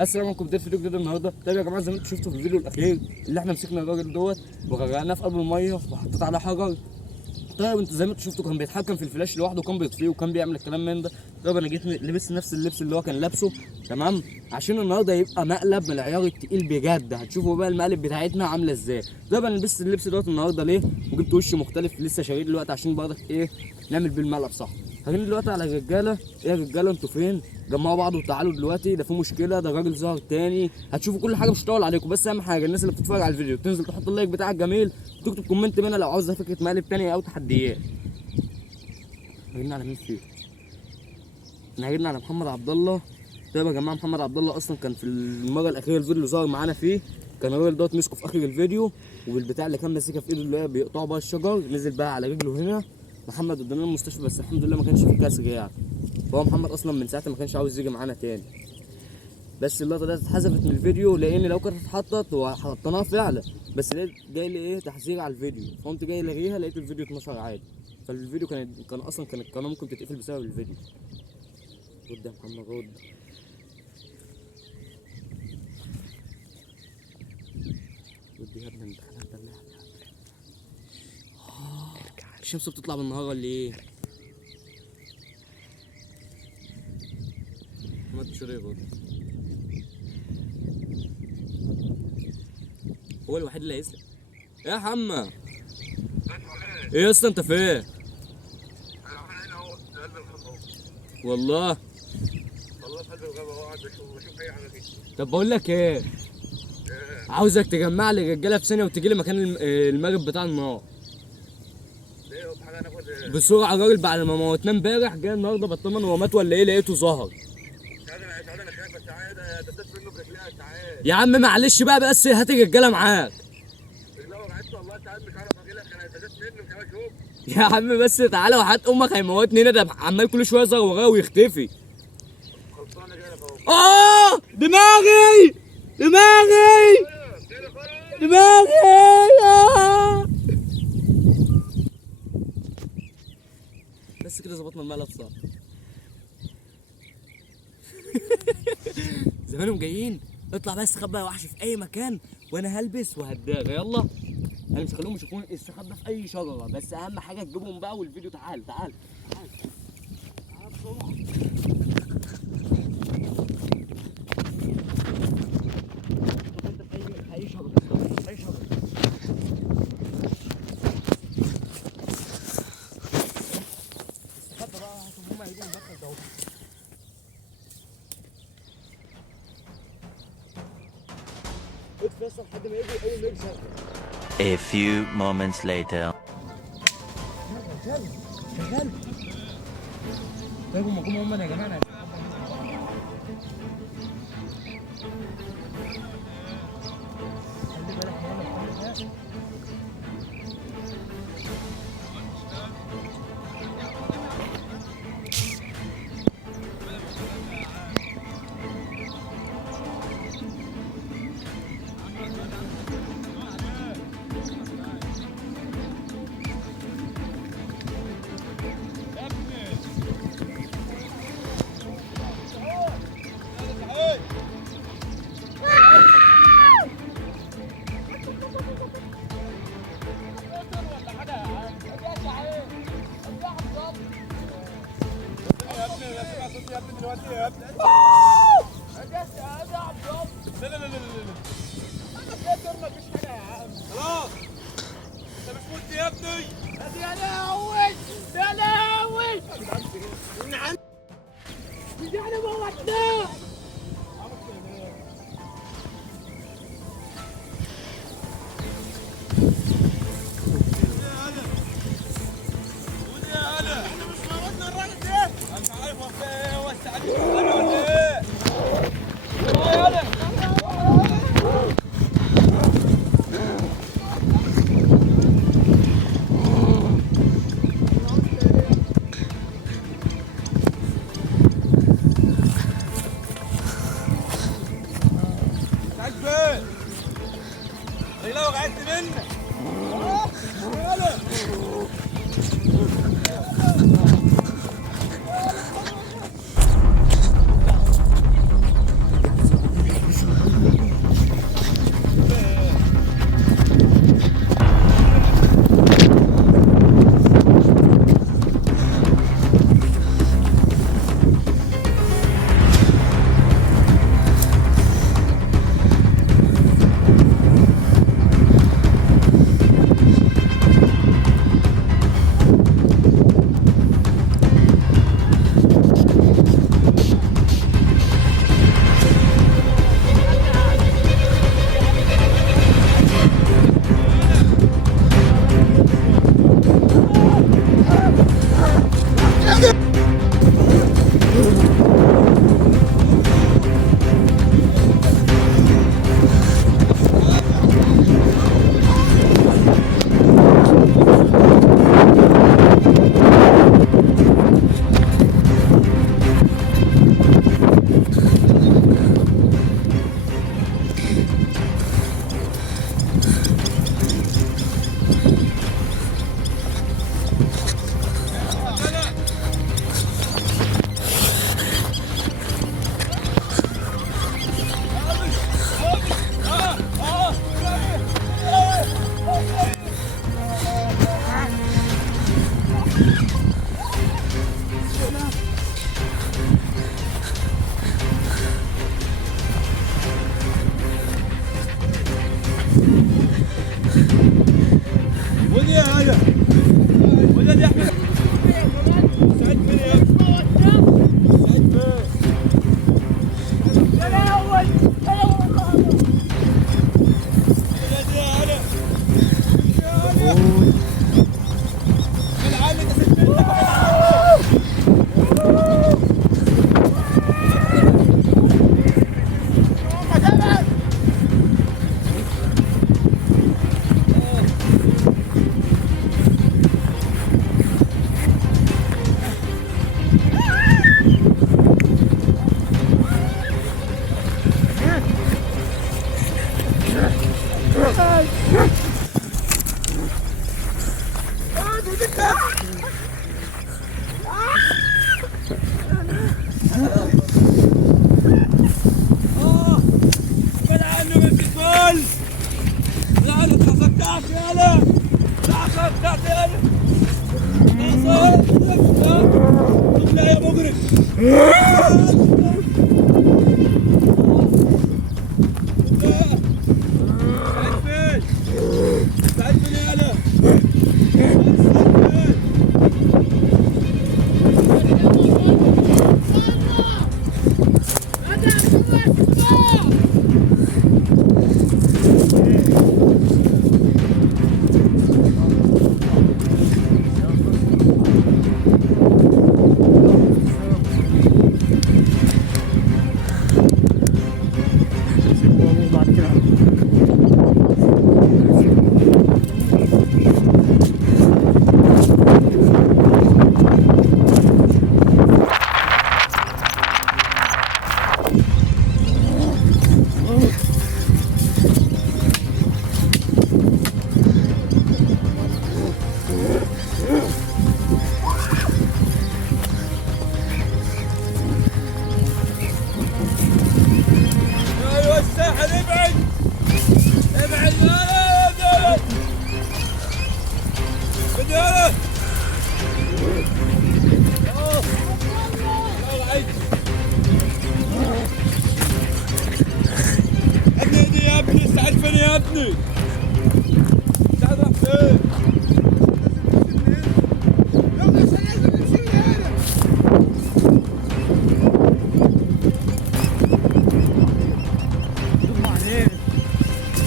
السلام عليكم، بدايه فيديو جديد النهارده. طيب يا جماعه، زي ما انتم شفتوا في الفيديو الاخير اللي احنا مسكنا الراجل دوت وغرقناه في قلب الميه وحطيت عليه حجر. طيب انتوا زي ما انتوا شفتوا كان بيتحكم في الفلاش لوحده وكان بيطفيه وكان بيعمل الكلام من ده. طيب انا جيت لبست نفس اللبس اللي هو كان لابسه، تمام، عشان النهارده يبقى مقلب من العيار التقيل بجد. هتشوفوا بقى المقلب بتاعتنا عامله ازاي. طيب انا لبست اللبس دوت النهارده ليه؟ وجبت وش مختلف لسه شاريه دلوقتي عشان برضك ايه نعمل بيه المقلب صح. هنيجي دلوقتي على الرجاله. ايه يا رجاله انتوا فين؟ جمعوا بعض وتعالوا دلوقتي، ده في مشكله، ده الراجل ظهر تاني. هتشوفوا كل حاجه، مش هطول عليكم، بس اهم حاجه الناس اللي بتتفرج على الفيديو تنزل تحط اللايك بتاعك جميل وتكتب كومنت منها لو عاوزها فكره مقلب تاني او تحديات. هجينا على مين فيه؟ احنا هجينا على محمد عبد الله. طيب يا جماعه، محمد عبد الله اصلا كان في المره الاخيره الفيديو اللي ظهر معانا فيه كان الراجل دوت مسكه في اخر الفيديو، وبالبتاع اللي كان ماسكها في ايده اللي هي بيقطعوا بقى الشجر نزل بقى على رجله هنا. محمد ودانا المستشفى بس الحمد لله ما كانش فيه كسر يعني. فهو محمد اصلا من ساعتها ما كانش عاوز يجي معانا تاني. بس اللقطه دي اتحذفت من الفيديو لان لو كانت اتحطت وحطيناها فعلا، بس لقيت جاي لي ايه تحذير على الفيديو، فقمت جاي لغيها لقيت الفيديو اتنشر عادي. فالفيديو كان اصلا كان القناه ممكن تتقفل بسبب الفيديو. رد يا محمد رد. رد يا ابني، امتحانات ده الشمس بتطلع بالنهار ولا ايه؟ محمد مش راضي يرد. هو الوحيد اللي هيسلم. يا حما ايه يا اسطى انت فين؟ والله في قلب الغابة اهو قاعد بشوف اي حاجة كده. طب بقول لك ايه؟ عاوزك تجمع لي رجاله في ثانيه وتجي لي مكان المغرب بتاع النار. ليه هو في حاجة هناخد؟ بسرعه، الراجل بعد ما موتناه امبارح جاي النهارده بطمن هو مات ولا ايه، لقيته ظهر. تعالى انا خايف، بس تعالى ده دست منه برجليها. تعالى يا عم معلش بقى، بس هات الرجاله معاك. رجلها وجعتني والله. تعالى مش عارف اجي لك، انا دست منه مش عارف اشوف. يا عم بس تعالى وحات امك هيموتني هنا، ده عمال كل شويه يظهر ورايا ويختفي. خلصانة جاي لك اهو. دماغي دماغي دماغي. بس كده ظبطنا المقلب صح. زمانهم جايين. اطلع بس خبى يا وحش في اي مكان وانا هلبس وهداغ. يلا انا مش هخليهم يشوفوني استخبى في اي شجره، بس اهم حاجه تجيبهم بقى والفيديو. تعال تعال تعال تعال بسرعه. في اي شجره، في اي شجره. استخبى بقى عشان هما هيجوا ندخل ده. اطفي لحد ما يجي، اول ما يجي شغل. A few moments later. شغال. طيب هما جم هما يا جماعه. خلي بالك يلا. يا ابني دلوقتي يا ابني. لا لا لا لا لا. انا مفيش حاجة يا عم. خلاص. انت مش قلت يا ابني؟ يا لهوي يا لهوي. يعني موتناه. انت عارف هو ايه؟ هو السعادة ولا ايه؟ طلعت انا لا يا مجرم سعيد فين يا انا ايوه الساحل ابعد ابعد لا بدي انا ابني يا ابني سعد فين يا ابني سعد راح فين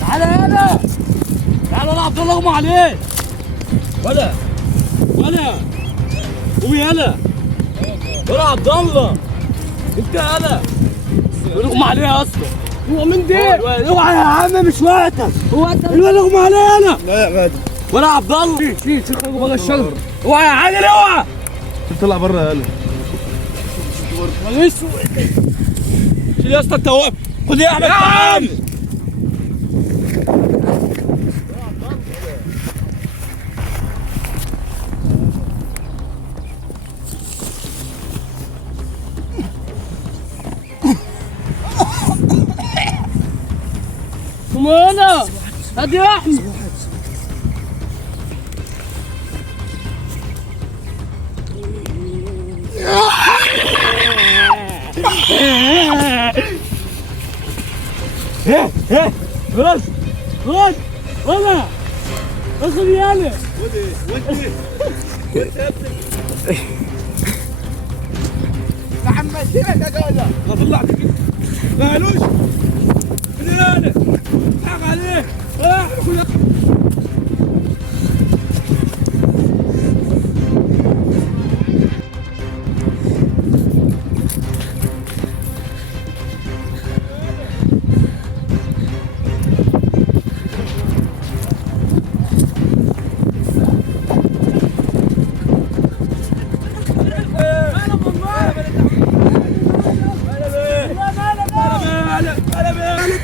تعالى يالا تعالى يا عبد الله اغمى عليك ولا قوم يالا ولا عبد الله انت يالا اغمى عليه يا اسطى هو مين دي؟ اوعى يا عم مش وقتك هو انت الواد اغمى عليه انا لا يا غادي ولا عبد الله شيل خرج بره الشجر اوعى يا عادل اوعى طلع بره يالا معلش شيل يا اسطى انت واقف خد يا احمد تعال كمانة هادي يا احمد خلاص خلاص ولا اخذ يالا ودي يا عم سيبك يا جوله ما طلعت ما قالوش من انا حق عليه كلها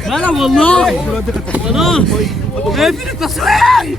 انا والله خلاص اقفل التصوير